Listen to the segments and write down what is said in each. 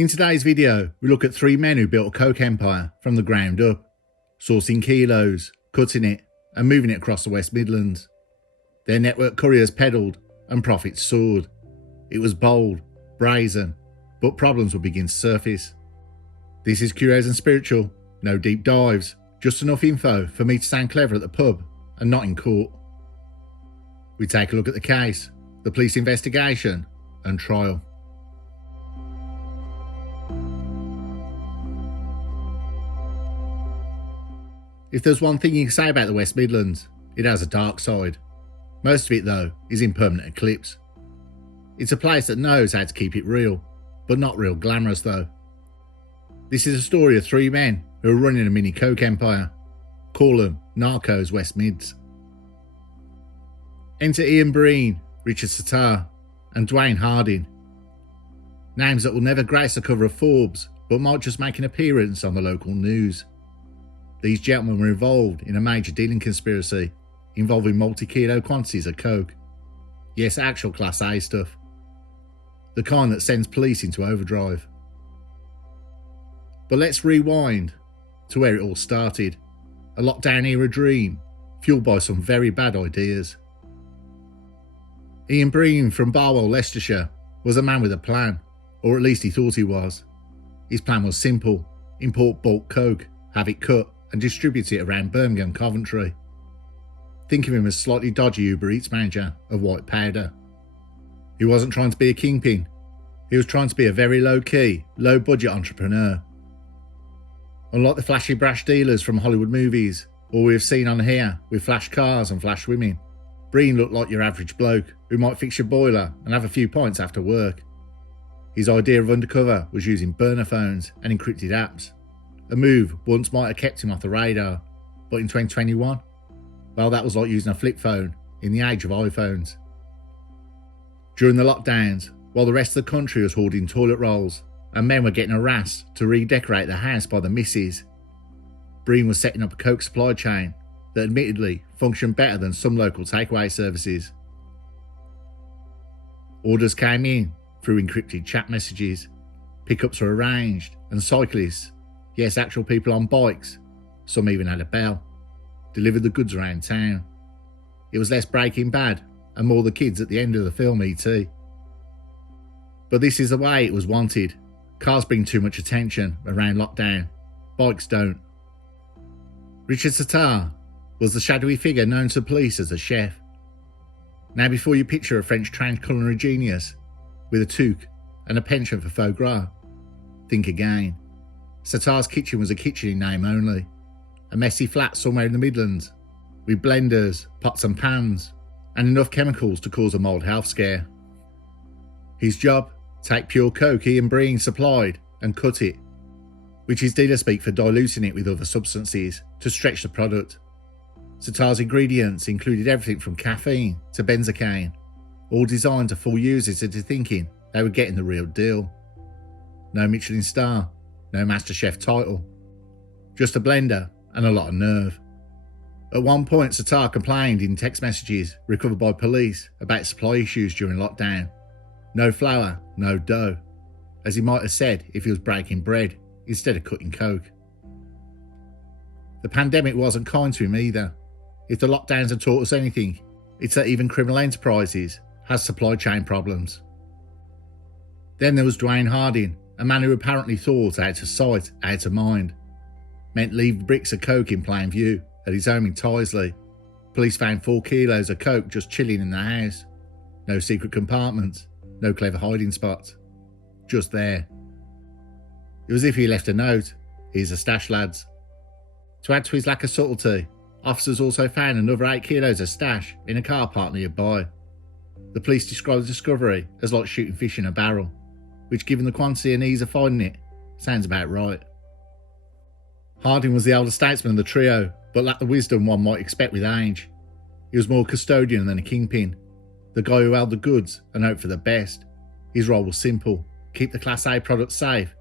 In today's video, we look at three men who built a coke empire from the ground up, sourcing kilos, cutting it, and moving it across the West Midlands. Their network couriers peddled, and profits soared. It was bold, brazen, but problems would begin to surface. This is Curios&Spiritual, no deep dives, just enough info for me to sound clever at the pub and not in court. We take a look at the case, the police investigation, and trial. If there's one thing you can say about the West Midlands, it has a dark side. Most of it, though, is in permanent eclipse. It's a place that knows how to keep it real, but not real glamorous though. This is a story of three men who are running a mini coke empire. Call them Narcos West Mids. Enter Ian Breen, Richard Sitar, and Dwayne Harding. Names that will never grace the cover of Forbes, but might just make an appearance on the local news. These gentlemen were involved in a major dealing conspiracy involving multi-kilo quantities of coke. Yes, actual Class A stuff. The kind that sends police into overdrive. But let's rewind to where it all started. A lockdown era dream, fueled by some very bad ideas. Ian Breen from Barwell, Leicestershire, was a man with a plan, or at least he thought he was. His plan was simple: import bulk coke, have it cut, and distribute it around Birmingham, Coventry. Think of him as slightly dodgy Uber Eats manager of white powder. He wasn't trying to be a kingpin. He was trying to be a very low-key, low-budget entrepreneur. Unlike the flashy brash dealers from Hollywood movies, or we have seen on here with flash cars and flash women, Breen looked like your average bloke who might fix your boiler and have a few pints after work. His idea of undercover was using burner phones and encrypted apps. A move once might have kept him off the radar, but in 2021, well, that was like using a flip phone in the age of iPhones. During the lockdowns, while the rest of the country was hoarding toilet rolls and men were getting harassed to redecorate the house by the missus, Breen was setting up a coke supply chain that admittedly functioned better than some local takeaway services. Orders came in through encrypted chat messages, pickups were arranged, and cyclists, yes, actual people on bikes, some even had a bell, delivered the goods around town. It was less Breaking Bad and more the kids at the end of the film E.T. But this is the way it was wanted. Cars bring too much attention around lockdown, bikes don't. Richard Sitar was the shadowy figure known to the police as a chef. Now before you picture a French trained culinary genius with a toque and a penchant for foie gras, think again. Sitar's kitchen was a kitchen in name only. A messy flat somewhere in the Midlands, with blenders, pots and pans, and enough chemicals to cause a mild health scare. His job? Take pure coke Ian Breen supplied and cut it, which is dealer speak for diluting it with other substances to stretch the product. Sitar's ingredients included everything from caffeine to benzocaine, all designed to fool users into thinking they were getting the real deal. No Michelin star, no MasterChef title, just a blender and a lot of nerve. At one point, Sitar complained in text messages recovered by police about supply issues during lockdown. No flour, no dough, as he might have said if he was breaking bread instead of cutting coke. The pandemic wasn't kind to him either. If the lockdowns had taught us anything, it's that even criminal enterprises has supply chain problems. Then there was Dwayne Harding, a man who apparently thought out of sight, out of mind. Meant leave bricks of coke in plain view at his home in Tyseley. Police found 4 kilos of coke just chilling in the house. No secret compartments, no clever hiding spots. Just there. It was as if he left a note: "Here's a stash, lads." To add to his lack of subtlety, officers also found another 8 kilos of stash in a car park nearby. The police described the discovery as like shooting fish in a barrel, which, given the quantity and ease of finding it, sounds about right. Harding was the elder statesman of the trio, but lacked the wisdom one might expect with age. He was more custodian than a kingpin, the guy who held the goods and hoped for the best. His role was simple: keep the Class A product safe,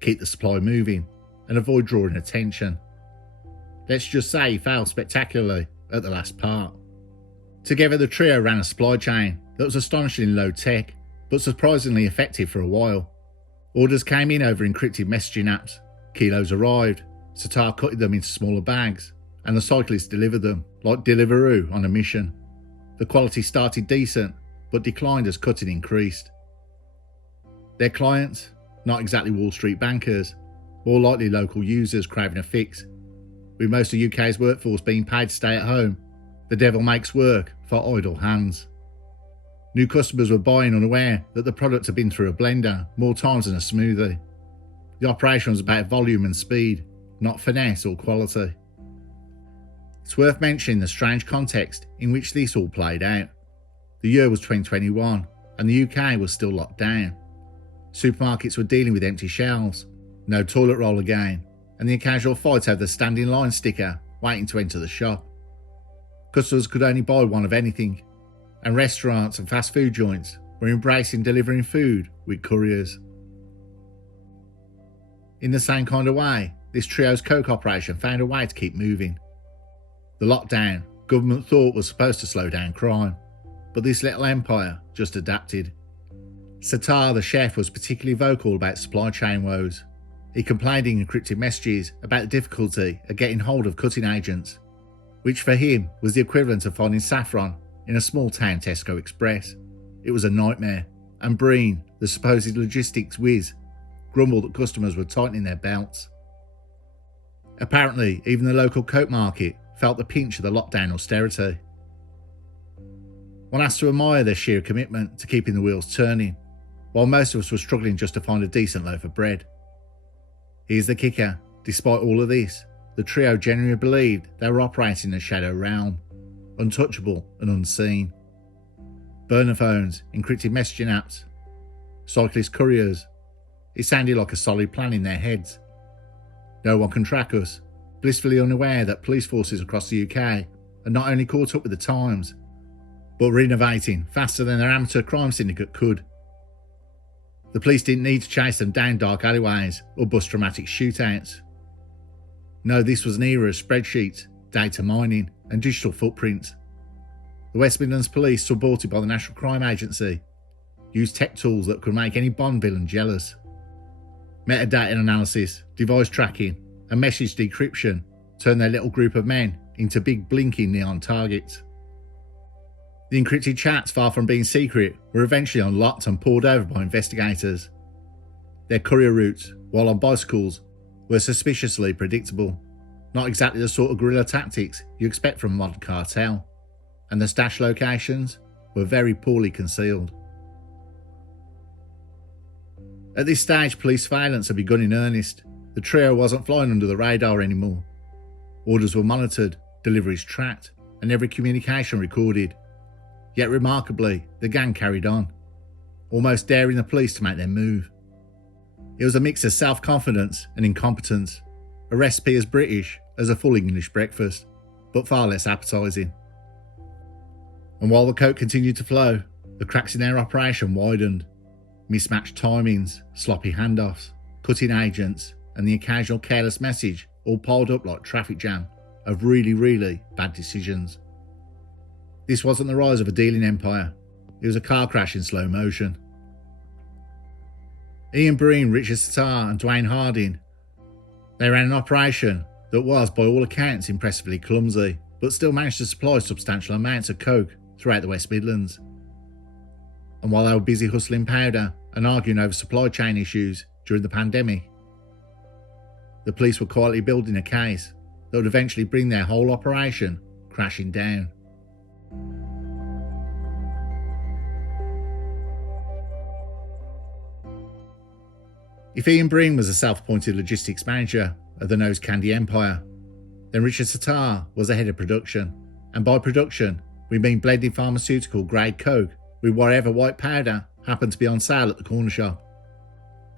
keep the supply moving, and avoid drawing attention. Let's just say he failed spectacularly at the last part. Together the trio ran a supply chain that was astonishingly low tech, but surprisingly effective for a while. Orders came in over encrypted messaging apps. Kilos arrived. Sitar cutted them into smaller bags, and the cyclists delivered them, like Deliveroo on a mission. The quality started decent, but declined as cutting increased. Their clients? Not exactly Wall Street bankers, more likely local users craving a fix. With most of UK's workforce being paid to stay at home, the devil makes work for idle hands. New customers were buying unaware that the product had been through a blender more times than a smoothie. The operation was about volume and speed, not finesse or quality. It's worth mentioning the strange context in which this all played out. The year was 2021 and the UK was still locked down. Supermarkets were dealing with empty shelves, no toilet roll again, and the occasional fight over the standing line sticker waiting to enter the shop. Customers could only buy one of anything, and restaurants and fast food joints were embracing delivering food with couriers. In the same kind of way, this Trio's Coke operation found a way to keep moving. The lockdown, government thought was supposed to slow down crime, but this little empire just adapted. Sitar, the chef, was particularly vocal about supply chain woes. He complained in encrypted messages about the difficulty of getting hold of cutting agents, which for him was the equivalent of finding saffron in a small town Tesco Express. It was a nightmare, and Breen, the supposed logistics whiz, grumbled that customers were tightening their belts. Apparently, even the local Coke market felt the pinch of the lockdown austerity. One has to admire their sheer commitment to keeping the wheels turning, while most of us were struggling just to find a decent loaf of bread. Here's the kicker: despite all of this, the trio genuinely believed they were operating in a shadow realm, untouchable and unseen. Burner phones, encrypted messaging apps, cyclist couriers. It sounded like a solid plan in their heads. No one can track us, blissfully unaware that police forces across the UK are not only caught up with the times, but were innovating faster than their amateur crime syndicate could. The police didn't need to chase them down dark alleyways or bust dramatic shootouts. No, this was an era of spreadsheets, data mining and digital footprints. The West Midlands Police, supported by the National Crime Agency, used tech tools that could make any Bond villain jealous. Metadata analysis, device tracking and message decryption turned their little group of men into big blinking neon targets. The encrypted chats, far from being secret, were eventually unlocked and pored over by investigators. Their courier routes, while on bicycles, were suspiciously predictable, not exactly the sort of guerrilla tactics you expect from a modern cartel, and the stash locations were very poorly concealed. At this stage, police surveillance had begun in earnest. The trio wasn't flying under the radar anymore. Orders were monitored, deliveries tracked, and every communication recorded. Yet remarkably, the gang carried on, almost daring the police to make their move. It was a mix of self-confidence and incompetence, a recipe as British as a full English breakfast, but far less appetising. And while the coke continued to flow, the cracks in their operation widened. Mismatched timings, sloppy handoffs, cutting agents, and the occasional careless message all piled up like traffic jam of really, really bad decisions. This wasn't the rise of a dealing empire, it was a car crash in slow motion. Ian Breen, Richard Sitar and Dwayne Harding, they ran an operation that was, by all accounts, impressively clumsy, but still managed to supply substantial amounts of coke throughout the West Midlands. And while they were busy hustling powder and arguing over supply chain issues during the pandemic, the police were quietly building a case that would eventually bring their whole operation crashing down. If Ian Breen was a self-appointed logistics manager of the Nose Candy Empire, then Richard Sitar was the head of production, and by production we mean blending pharmaceutical grade coke with whatever white powder happened to be on sale at the corner shop.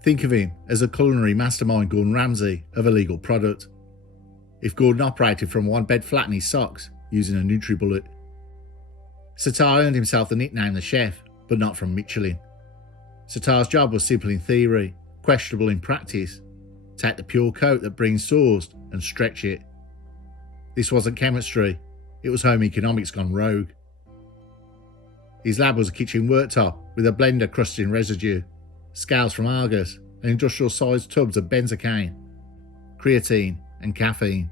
Think of him as a culinary mastermind Gordon Ramsay of illegal product. If Gordon operated from a one-bed flat in his socks using a NutriBullet. Sitar earned himself the nickname the chef, but not from Michelin. Sitar's job was simple in theory, questionable in practice: take the pure coke that Breen sourced and stretch it. This wasn't chemistry, it was home economics gone rogue. His lab was a kitchen worktop with a blender crusted in residue, scales from Argus and industrial-sized tubs of benzocaine, creatine and caffeine.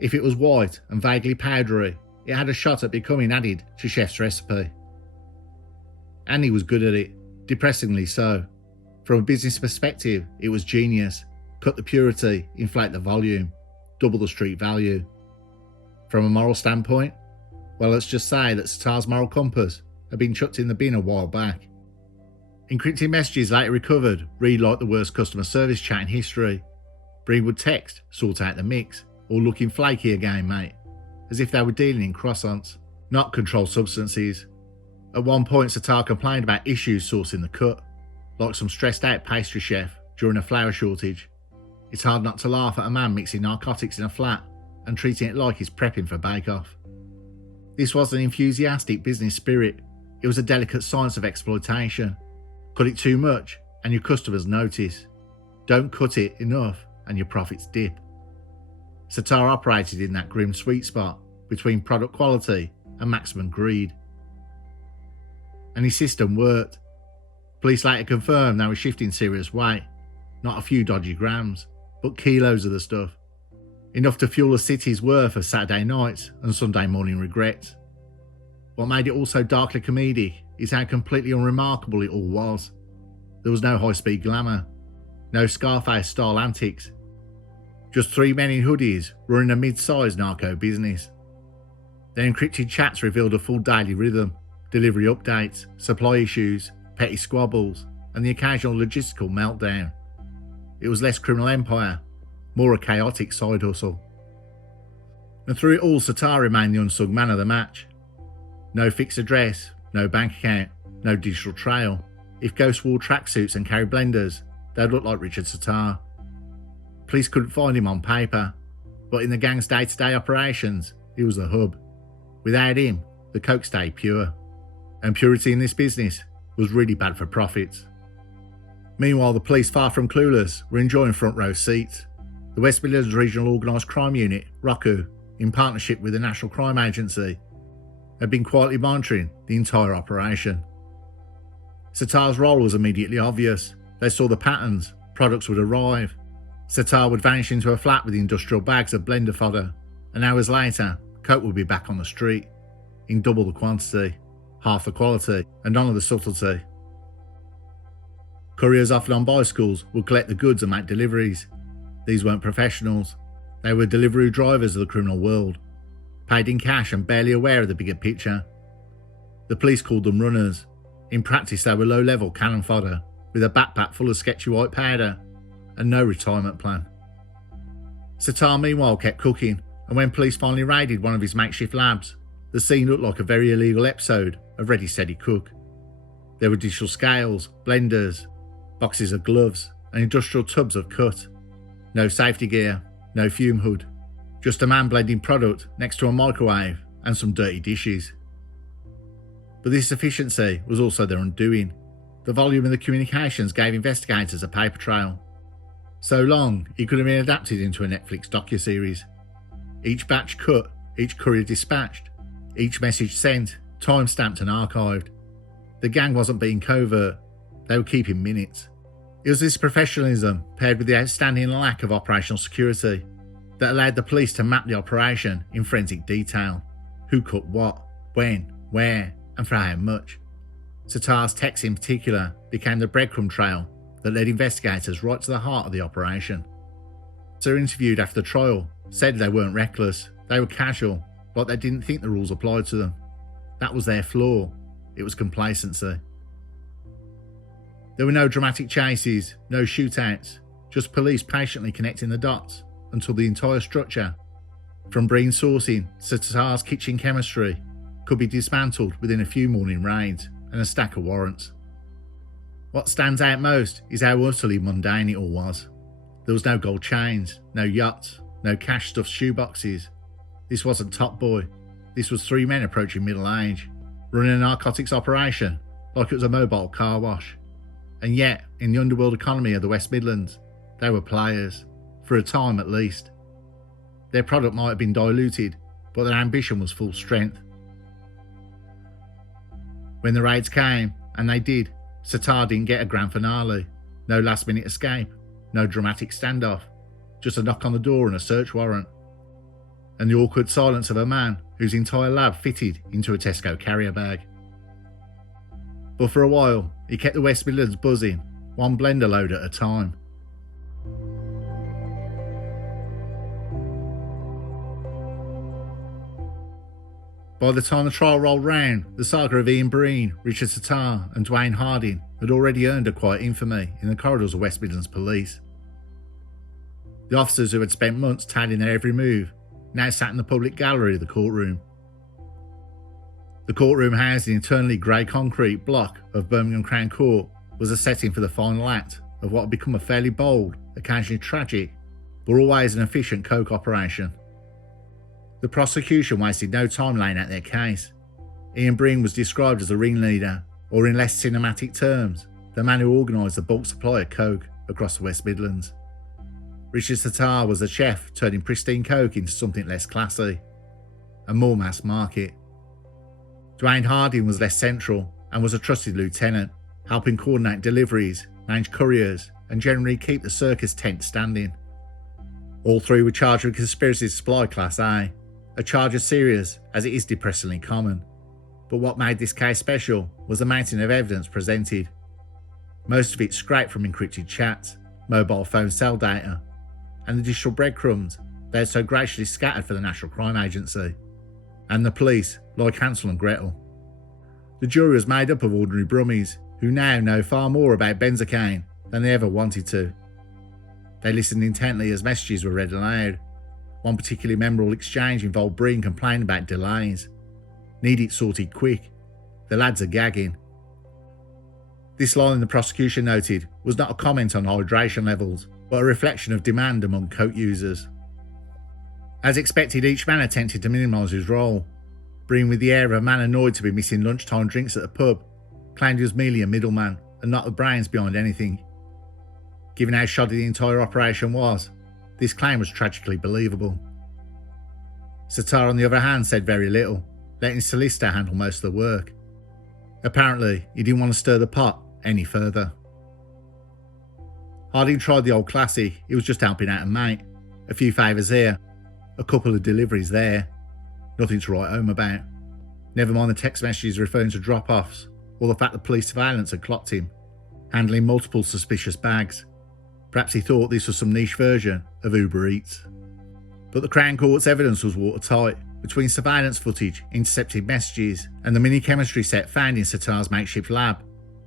If it was white and vaguely powdery, it had a shot at becoming added to chef's recipe. And he was good at it, depressingly so. From a business perspective, it was genius. Cut the purity, inflate the volume, double the street value. From a moral standpoint, well, let's just say that Sitar's moral compass had been chucked in the bin a while back. Encrypted messages later recovered read like the worst customer service chat in history. Breen would text, sort out the mix, or looking flaky again, mate, as if they were dealing in croissants, not controlled substances. At one point, Sitar complained about issues sourcing the cut, like some stressed out pastry chef during a flour shortage. It's hard not to laugh at a man mixing narcotics in a flat and treating it like he's prepping for bake-off. This was an enthusiastic business spirit. It was a delicate science of exploitation. Cut it too much and your customers notice. Don't cut it enough and your profits dip. Sitar operated in that grim sweet spot between product quality and maximum greed. And his system worked. Police later confirmed they were shifting serious weight, not a few dodgy grams, but kilos of the stuff. Enough to fuel a city's worth of Saturday nights and Sunday morning regrets. What made it all so darkly comedic is how completely unremarkable it all was. There was no high-speed glamour, no Scarface-style antics. Just three men in hoodies running a mid-sized narco business. Their encrypted chats revealed a full daily rhythm, delivery updates, supply issues, petty squabbles, and the occasional logistical meltdown. It was less criminal empire, more a chaotic side hustle. And through it all, Sitar remained the unsung man of the match. No fixed address, no bank account, no digital trail. If ghosts wore tracksuits and carried blenders, they'd look like Richard Sitar. Police couldn't find him on paper, but in the gang's day-to-day operations, he was the hub. Without him, the coke stayed pure. And purity in this business was really bad for profits. Meanwhile, the police, far from clueless, were enjoying front row seats. The West Midlands Regional Organised Crime Unit, ROCU, in partnership with the National Crime Agency, had been quietly monitoring the entire operation. Sitar's role was immediately obvious. They saw the patterns, products would arrive. Sitar would vanish into a flat with industrial bags of blender fodder, and hours later, coke would be back on the street, in double the quantity, half the quality, and none of the subtlety. Couriers often on bicycles would collect the goods and make deliveries. These weren't professionals. They were delivery drivers of the criminal world, paid in cash and barely aware of the bigger picture. The police called them runners. In practice, they were low-level cannon fodder, with a backpack full of sketchy white powder and no retirement plan. Sitar meanwhile kept cooking, and when police finally raided one of his makeshift labs, the scene looked like a very illegal episode of Ready Steady Cook. There were digital scales, blenders, boxes of gloves, and industrial tubs of cut. No safety gear, no fume hood. Just a man blending product next to a microwave and some dirty dishes. But this efficiency was also their undoing. The volume of the communications gave investigators a paper trail. So long, it could have been adapted into a Netflix docuseries. Each batch cut, each courier dispatched, each message sent, time-stamped and archived. The gang wasn't being covert, they were keeping minutes. It was this professionalism, paired with the outstanding lack of operational security, that allowed the police to map the operation in forensic detail. Who cut what, when, where, and for how much. Sitar's texts in particular became the breadcrumb trail that led investigators right to the heart of the operation. Sir, interviewed after the trial, said they weren't reckless, they were casual, but they didn't think the rules applied to them. That was their flaw. It was complacency. There were no dramatic chases, no shootouts, just police patiently connecting the dots until the entire structure, from Breen sourcing to Sitar's kitchen chemistry, could be dismantled within a few morning raids and a stack of warrants. What stands out most is how utterly mundane it all was. There was no gold chains, no yachts, no cash-stuffed shoeboxes. This wasn't Top Boy. This was three men approaching middle age, running a narcotics operation like it was a mobile car wash. And yet, in the underworld economy of the West Midlands, they were players, for a time at least. Their product might have been diluted, but their ambition was full strength. When the raids came, and they did, Sitar didn't get a grand finale. No last-minute escape, no dramatic standoff, just a knock on the door and a search warrant. And the awkward silence of a man whose entire lab fitted into a Tesco carrier bag. But for a while, he kept the West Midlands buzzing, one blender load at a time. By the time the trial rolled round, the saga of Ian Breen, Richard Tatar and Dwayne Harding had already earned a quiet infamy in the corridors of West Midlands Police. The officers who had spent months tailing their every move now sat in the public gallery of the courtroom. The courtroom housed the internally grey concrete block of Birmingham Crown Court was a setting for the final act of what had become a fairly bold, occasionally tragic, but always an efficient coke operation. The prosecution wasted no time laying out their case. Ian Breen was described as the ringleader, or in less cinematic terms, the man who organised the bulk supply of coke across the West Midlands. Richard Tatar was the chef turning pristine coke into something less classy, and more mass market. Dwayne Harding was less central and was a trusted lieutenant, helping coordinate deliveries, manage couriers, and generally keep the circus tent standing. All three were charged with conspiracy to supply Class A, a charge as serious as it is depressingly common. But what made this case special was the mountain of evidence presented. Most of it scraped from encrypted chats, mobile phone cell data, and the digital breadcrumbs they had so graciously scattered for the National Crime Agency, and the police like Hansel and Gretel. The jury was made up of ordinary brummies who now know far more about benzocaine than they ever wanted to. They listened intently as messages were read aloud. One particularly memorable exchange involved Breen complaining about delays. Need it sorted quick. The lads are gagging. This line the prosecution noted was not a comment on hydration levels, but a reflection of demand among coke users. As expected, each man attempted to minimise his role. Breen, with the air of a man annoyed to be missing lunchtime drinks at the pub, claimed he was merely a middleman and not the brains behind anything. Given how shoddy the entire operation was, this claim was tragically believable. Tatar, on the other hand, said very little, letting his solicitor handle most of the work. Apparently, he didn't want to stir the pot any further. Harding tried the old classic, he was just helping out a mate. A few favours here, a couple of deliveries there. Nothing to write home about. Never mind the text messages referring to drop-offs, or the fact that police surveillance had clocked him, handling multiple suspicious bags. Perhaps he thought this was some niche version of Uber Eats. But the Crown Court's evidence was watertight. Between surveillance footage, intercepted messages, and the mini-chemistry set found in Tatar's makeshift lab,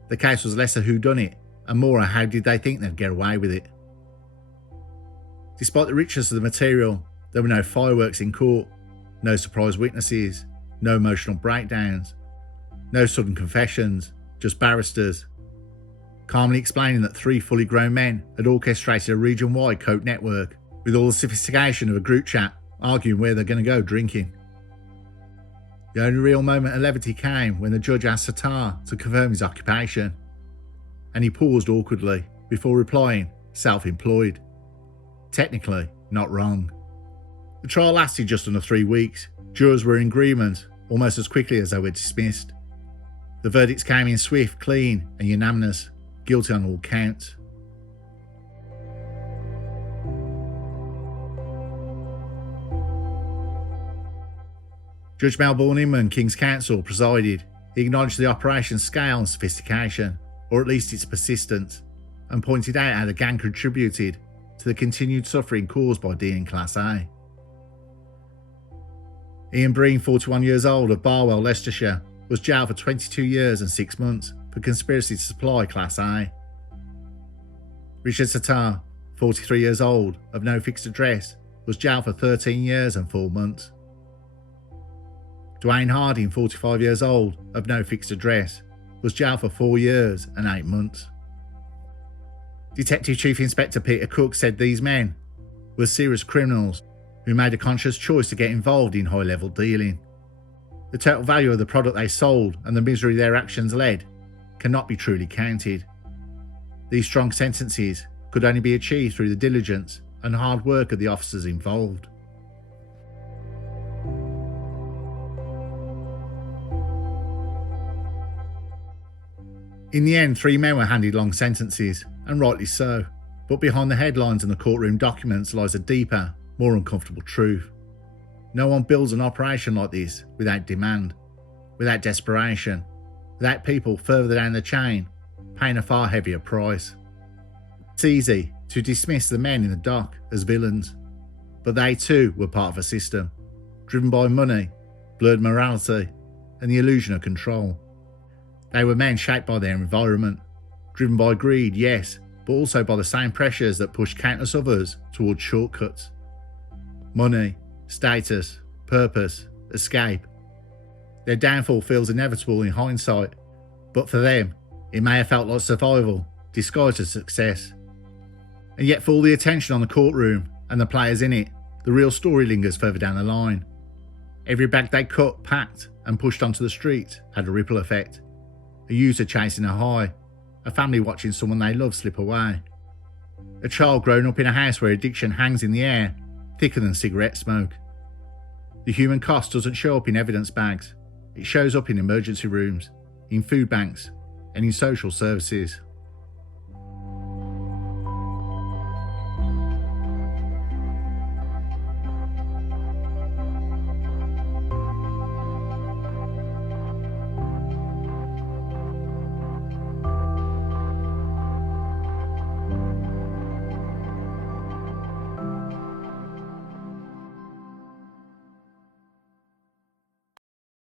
the case was less a whodunit and more a how did they think they'd get away with it. Despite the richness of the material, there were no fireworks in court, no surprise witnesses, no emotional breakdowns, no sudden confessions, just barristers, calmly explaining that three fully grown men had orchestrated a region-wide coke network with all the sophistication of a group chat arguing where they're going to go drinking. The only real moment of levity came when the judge asked Tatar to confirm his occupation, and he paused awkwardly before replying, self-employed. Technically, not wrong. The trial lasted just under 3 weeks. Jurors were in agreement almost as quickly as they were dismissed. The verdicts came in swift, clean and unanimous, guilty on all counts. Judge Melbourne Inman, King's Counsel, presided. He acknowledged the operation's scale and sophistication, or at least its persistence, and pointed out how the gang contributed to the continued suffering caused by D in Class A. Ian Breen, 41 years old, of Barwell, Leicestershire, was jailed for 22 years and 6 months for conspiracy to supply Class A. Richard Tatar, 43 years old, of no fixed address, was jailed for 13 years and 4 months. Dwayne Harding, 45 years old, of no fixed address, was jailed for 4 years and 8 months. Detective Chief Inspector Peter Cook said these men were serious criminals who made a conscious choice to get involved in high-level dealing. The total value of the product they sold and the misery their actions led cannot be truly counted. These strong sentences could only be achieved through the diligence and hard work of the officers involved. In the end, 3 men were handed long sentences, and rightly so. But behind the headlines and the courtroom documents lies a deeper, more uncomfortable truth. No one builds an operation like this without demand, without desperation, without people further down the chain paying a far heavier price. It's easy to dismiss the men in the dock as villains, but they too were part of a system, driven by money, blurred morality, and the illusion of control. They were men shaped by their environment, driven by greed, yes, but also by the same pressures that pushed countless others towards shortcuts. Money, status, purpose, escape. Their downfall feels inevitable in hindsight, but for them, it may have felt like survival, disguised as success. And yet for all the attention on the courtroom and the players in it, the real story lingers further down the line. Every bag they cut, packed, and pushed onto the street had a ripple effect. A user chasing a high, a family watching someone they love slip away, a child growing up in a house where addiction hangs in the air, thicker than cigarette smoke. The human cost doesn't show up in evidence bags, it shows up in emergency rooms, in food banks, and in social services.